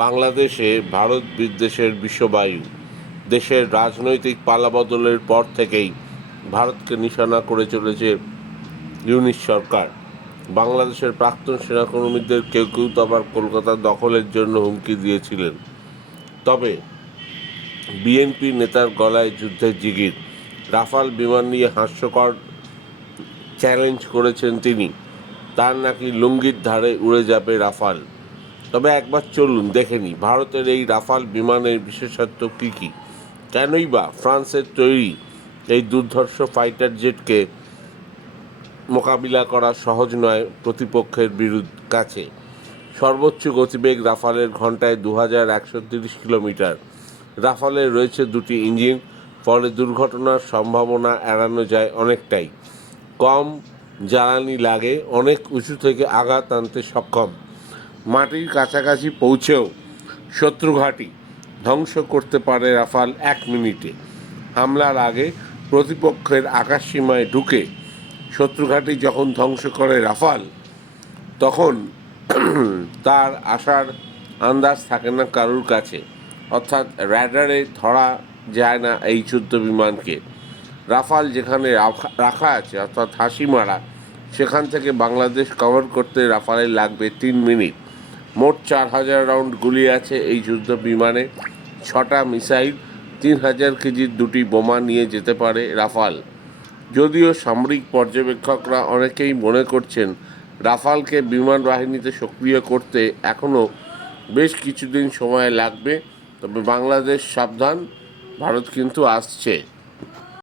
বাংলাদেশে ভারত বিদ্বেষের বিশ্ববায়ু। দেশের রাজনৈতিক পালাবদলের পর থেকেই ভারতকে নিশানা করে চলেছে ইউনিস সরকার। বাংলাদেশের প্রাক্তন সেনাকর্মীদের কেউ কেউ তো আবার কলকাতা দখলের জন্য হুমকি দিয়েছিলেন। তবে বিএনপি নেতার গলায় যুদ্ধের জিগির। রাফাল বিমান নিয়ে হাস্যকর চ্যালেঞ্জ করেছেন তিনি। তার নাকি লুঙ্গির ধারে উড়ে যাবে রাফাল। তবে একবার চলুন দেখে নিই ভারতের এই রাফাল বিমানের বিশেষত্ব কী কী। কেনই বা ফ্রান্সের তৈরি এই দুর্ধর্ষ ফাইটার জেটকে মোকাবিলা করা সহজ নয় প্রতিপক্ষের কাছে। সর্বোচ্চ গতিবেগ রাফালের ঘন্টায় 2130 কিলোমিটার। রাফালের রয়েছে দুটি ইঞ্জিন, ফলে দুর্ঘটনার সম্ভাবনা এড়ানো যায় অনেকটাই। কম জ্বালানি লাগে, অনেক উঁচু থেকে আঘাত আনতে সক্ষম। মাটির কাছাকাছি পৌঁছেও শত্রুঘাঁটি ধ্বংস করতে পারে রাফাল 1 মিনিটে। হামলার আগে প্রতিপক্ষের আকাশসীমায় ঢুকে শত্রুঘাঁটি যখন ধ্বংস করে রাফাল, তখন তার আসার আন্দাজ থাকে না কারুর কাছে। অর্থাৎ র্যাডারে ধরা যায় না এই যুদ্ধ বিমানকে। রাফাল যেখানে রাখা আছে, অর্থাৎ হাসিমারা, সেখান থেকে বাংলাদেশ কভার করতে রাফালের লাগবে 3 মিনিট। মোট 4000 রাউন্ড গুলি আছে এই যুদ্ধ বিমানে। 6টা মিসাইল, 3000 কেজির 2টি বোমা নিয়ে যেতে পারে রাফাল। যদিও সামরিক পর্যবেক্ষকরা অনেকেই মনে করছেন রাফালকে বিমান বাহিনীতে সক্রিয় করতে এখনও বেশ কিছুদিন সময় লাগবে। তবে বাংলাদেশ সাবধান, ভারত কিন্তু আসছে।